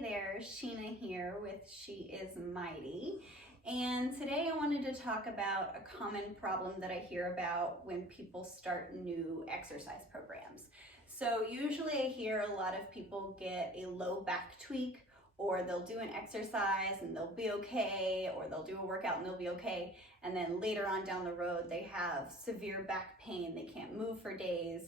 there, Sheena here with She Is Mighty. And today I wanted to talk about a common problem that I hear about when people start new exercise programs. So usually I hear a lot of people get a low back tweak, or they'll do an exercise and they'll be okay, or they'll do a workout and they'll be okay. And then later on down the road, they have severe back pain. They can't move for days.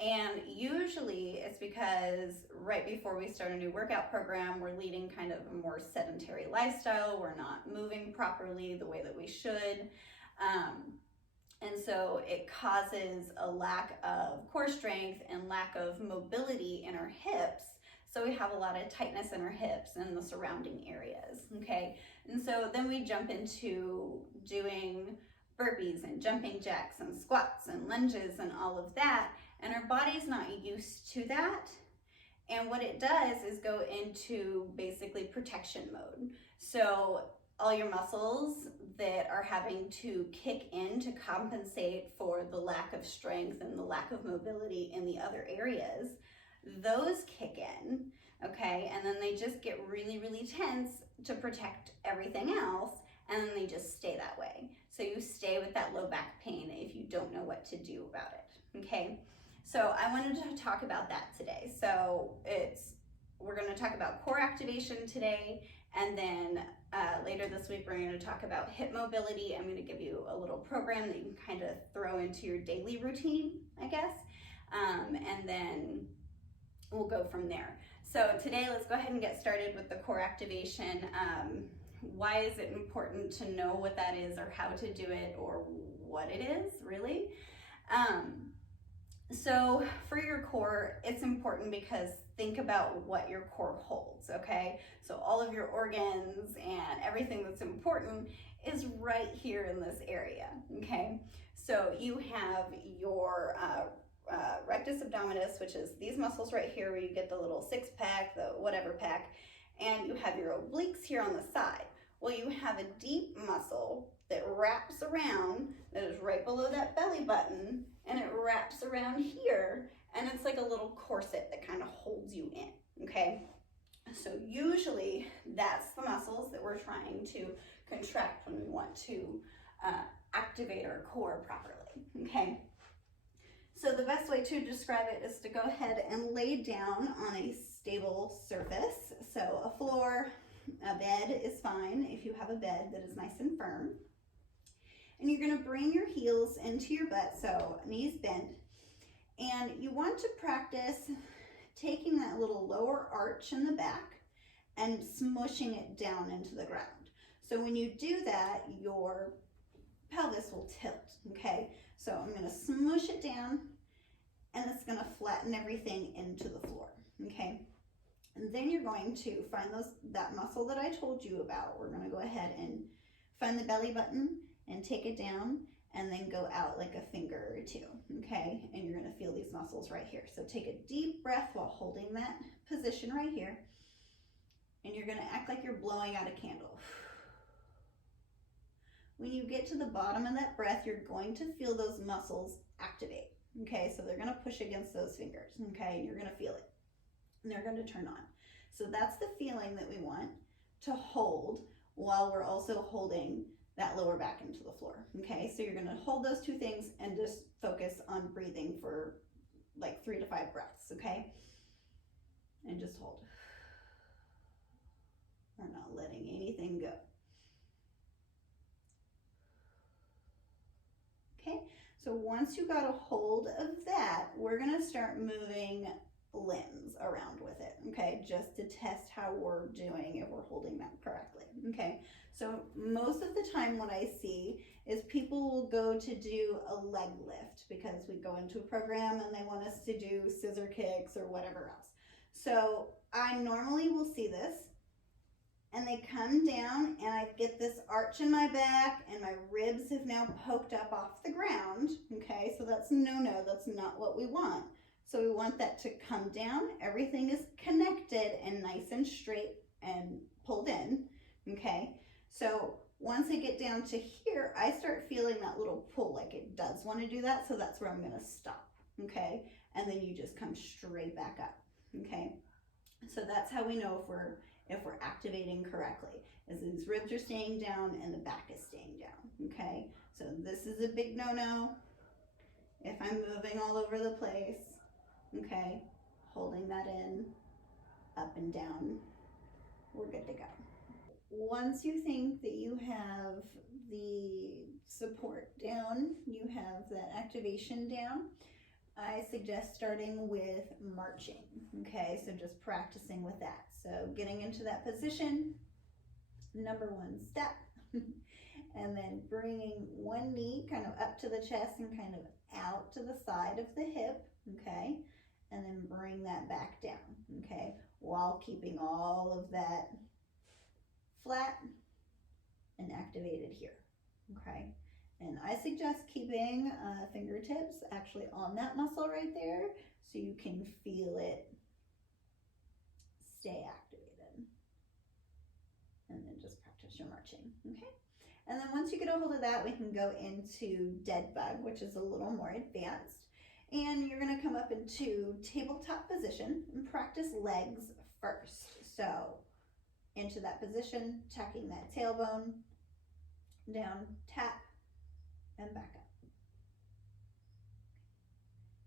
And usually it's because right before we start a new workout program, we're leading kind of a more sedentary lifestyle. We're not moving properly the way that we should. And so it causes a lack of core strength and lack of mobility in our hips. So we have a lot of tightness in our hips and the surrounding areas, okay? And so then we jump into doing burpees and jumping jacks and squats and lunges and all of that. And our body's not used to that. And what it does is go into basically protection mode. So all your muscles that are having to kick in to compensate for the lack of strength and the lack of mobility in the other areas, those kick in, okay? And then they just get really, really tense to protect everything else, and then they just stay that way. So you stay with that low back pain if you don't know what to do about it, okay? So I wanted to talk about that today. So we're going to talk about core activation today, and then later this week we're going to talk about hip mobility. I'm going to give you a little program that you can kind of throw into your daily routine, I guess, and then we'll go from there. So today, let's go ahead and get started with the core activation. Why is it important to know what that is, or how to do it, or what it is, really? So for your core, it's important because think about what your core holds, okay? So all of your organs and everything that's important is right here in this area, okay? So you have your rectus abdominis, which is these muscles right here where you get the little six pack, the whatever pack, and you have your obliques here on the side. Well, you have a deep muscle that wraps around, that is right below that belly button, and it wraps around here, and it's like a little corset that kind of holds you in, okay? So usually that's the muscles that we're trying to contract when we want to activate our core properly, okay? So the best way to describe it is to go ahead and lay down on a stable surface. So a floor, a bed is fine if you have a bed that is nice and firm. And you're going to bring your heels into your butt, so knees bent. And you want to practice taking that little lower arch in the back and smushing it down into the ground. So when you do that, your pelvis will tilt, okay? So I'm going to smush it down, and it's going to flatten everything into the floor, okay? And then you're going to find that muscle that I told you about. We're going to go ahead and find the belly button and take it down, and then go out like a finger or two, okay? And you're going to feel these muscles right here. So take a deep breath while holding that position right here, and you're going to act like you're blowing out a candle. When you get to the bottom of that breath, you're going to feel those muscles activate, okay? So they're going to push against those fingers, okay? You're going to feel it, and they're going to turn on. So that's the feeling that we want to hold while we're also holding that lower back into the floor, okay? So you're going to hold those two things and just focus on breathing for like 3 to 5 breaths, okay? And just hold. We're not letting anything go. Okay, so once you got a hold of that, we're gonna start moving limbs around with it, okay? Just to test how we're doing, if we're holding them correctly, okay? So most of the time what I see is people will go to do a leg lift because we go into a program and they want us to do scissor kicks or whatever else. So I normally will see this, and they come down, and I get this arch in my back, and my ribs have now poked up off the ground, okay? So that's no, that's not what we want. So we want that to come down. Everything is connected and nice and straight and pulled in, okay? So once I get down to here, I start feeling that little pull, like it does want to do that, so that's where I'm gonna stop, okay? And then you just come straight back up, okay? So that's how we know if we're activating correctly, is these ribs are staying down and the back is staying down, okay? So this is a big no-no. If I'm moving all over the place, okay, holding that in, up and down, we're good to go. Once you think that you have the support down, you have that activation down, I suggest starting with marching, okay? So just practicing with that. So getting into that position, number one step, and then bringing one knee kind of up to the chest and kind of out to the side of the hip, okay? And then bring that back down, okay? While keeping all of that flat and activated here, okay? And I suggest keeping fingertips actually on that muscle right there so you can feel it stay activated. And then just practice your marching, okay? And then once you get a hold of that, we can go into dead bug, which is a little more advanced. And you're gonna come up into tabletop position and practice legs first. So into that position, tucking that tailbone down, tap, and back up.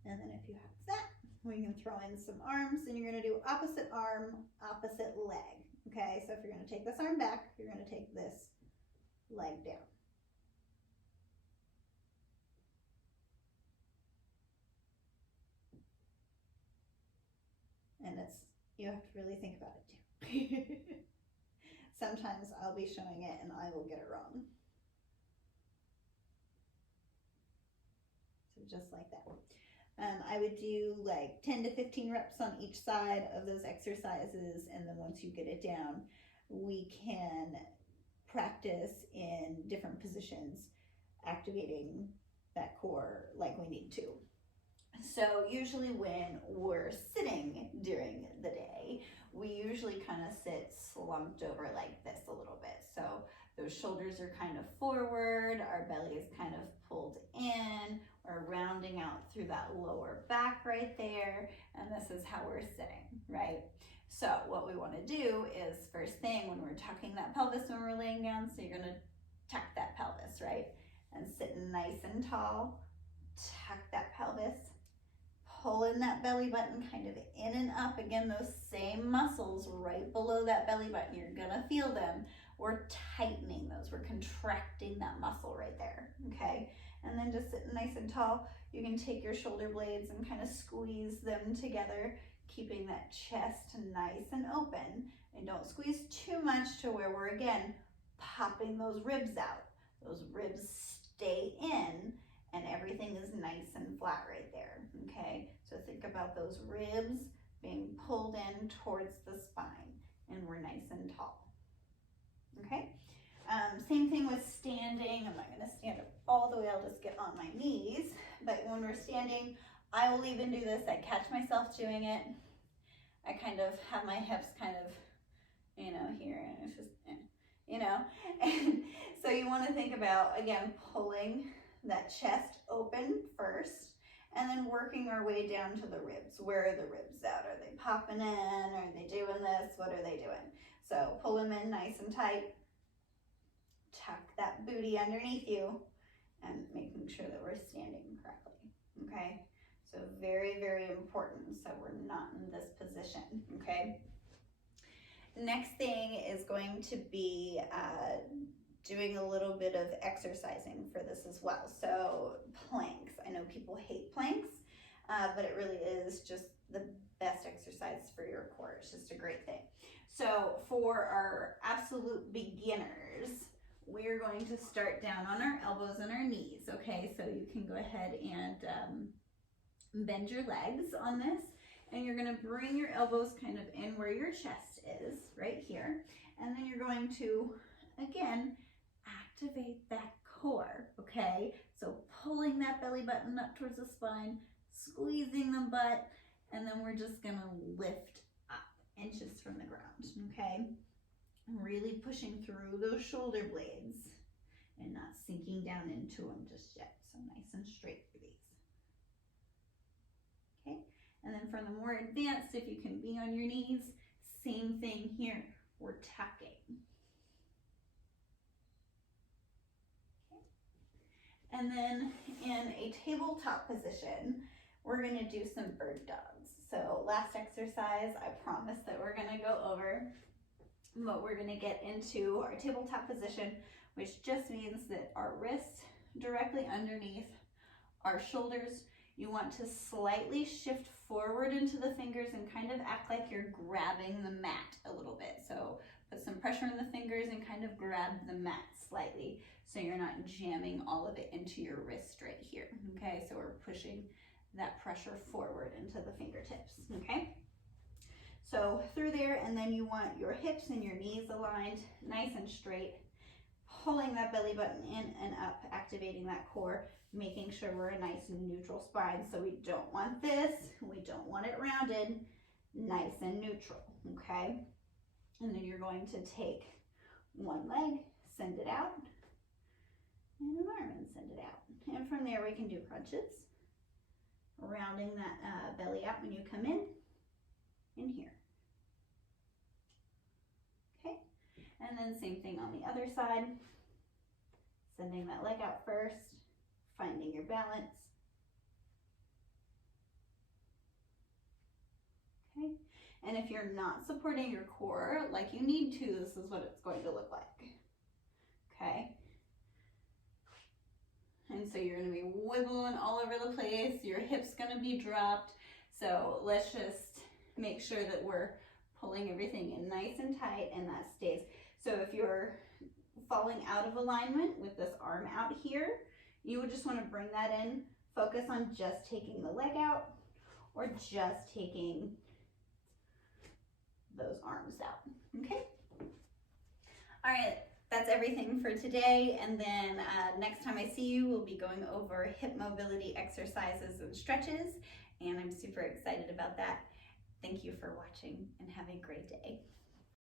And then if you have that, we can throw in some arms, and you're gonna do opposite arm, opposite leg. Okay, so if you're gonna take this arm back, you're gonna take this leg down. And you have to really think about it too. Sometimes I'll be showing it and I will get it wrong. So just like that. I would do like 10 to 15 reps on each side of those exercises, and then once you get it down, we can practice in different positions, activating that core like we need to. So usually when we're sitting during the day, we usually kind of sit slumped over like this a little bit. So those shoulders are kind of forward, our belly is kind of pulled in, we're rounding out through that lower back right there, and this is how we're sitting, right? So what we want to do is, first thing, when we're tucking that pelvis when we're laying down, so you're going to tuck that pelvis, right? And sit nice and tall, tuck that pelvis, pull in that belly button kind of in and up. Again, those same muscles right below that belly button, you're gonna feel them. We're tightening those, we're contracting that muscle right there, okay? And then just sitting nice and tall, you can take your shoulder blades and kind of squeeze them together, keeping that chest nice and open. And don't squeeze too much to where we're, again, popping those ribs out. Those ribs stay in, and everything is nice and flat right there, okay? So think about those ribs being pulled in towards the spine, and we're nice and tall, okay? Same thing with standing. I'm not gonna stand up all the way, I'll just get on my knees. But when we're standing, I will even do this. I catch myself doing it. I kind of have my hips kind of, here, and it's just, And so you wanna think about, again, pulling that chest open first, and then working our way down to the ribs. Where are the ribs at? Are they popping in? Are they doing this? What are they doing? So pull them in nice and tight. Tuck that booty underneath you, and making sure that we're standing correctly, okay? So very, very important, so we're not in this position, okay? Next thing is going to be doing a little bit of exercising for this as well. So planks, I know people hate planks, but it really is just the best exercise for your core. It's just a great thing. So for our absolute beginners, we're going to start down on our elbows and our knees, okay? So you can go ahead and bend your legs on this, and you're gonna bring your elbows kind of in where your chest is, right here. And then you're going to, again, activate that core, okay? So pulling that belly button up towards the spine, squeezing the butt, and then we're just gonna lift up inches from the ground, okay? Really pushing through those shoulder blades and not sinking down into them just yet. So nice and straight for these. Okay, and then for the more advanced, if you can be on your knees, same thing here, we're tucking. Okay. And then in a tabletop position, we're gonna do some bird dogs. So last exercise, I promised that we're gonna go over, but we're gonna get into our tabletop position, which just means that our wrists directly underneath our shoulders. You want to slightly shift forward into the fingers and kind of act like you're grabbing the mat a little bit. So put some pressure in the fingers and kind of grab the mat slightly so you're not jamming all of it into your wrist right here. Okay, so we're pushing that pressure forward into the fingertips. Okay, so through there, and then you want your hips and your knees aligned nice and straight, pulling that belly button in and up, activating that core, making sure we're a nice neutral spine. So we don't want this, we don't want it rounded, nice and neutral, okay? And then you're going to take one leg, send it out, and an arm and send it out. And from there we can do crunches, rounding that belly out when you come in here. Okay, and then same thing on the other side, sending that leg out first, finding your balance. Okay, and if you're not supporting your core like you need to, this is what it's going to look like. Okay, and so you're going to be wiggling all over the place, your hips going to be dropped. So let's just make sure that we're pulling everything in nice and tight, and that stays. So if you're falling out of alignment with this arm out here, you would just want to bring that in, focus on just taking the leg out or just taking those arms out, okay? All right, that's everything for today. And then next time I see you, we'll be going over hip mobility exercises and stretches, and I'm super excited about that. Thank you for watching and have a great day.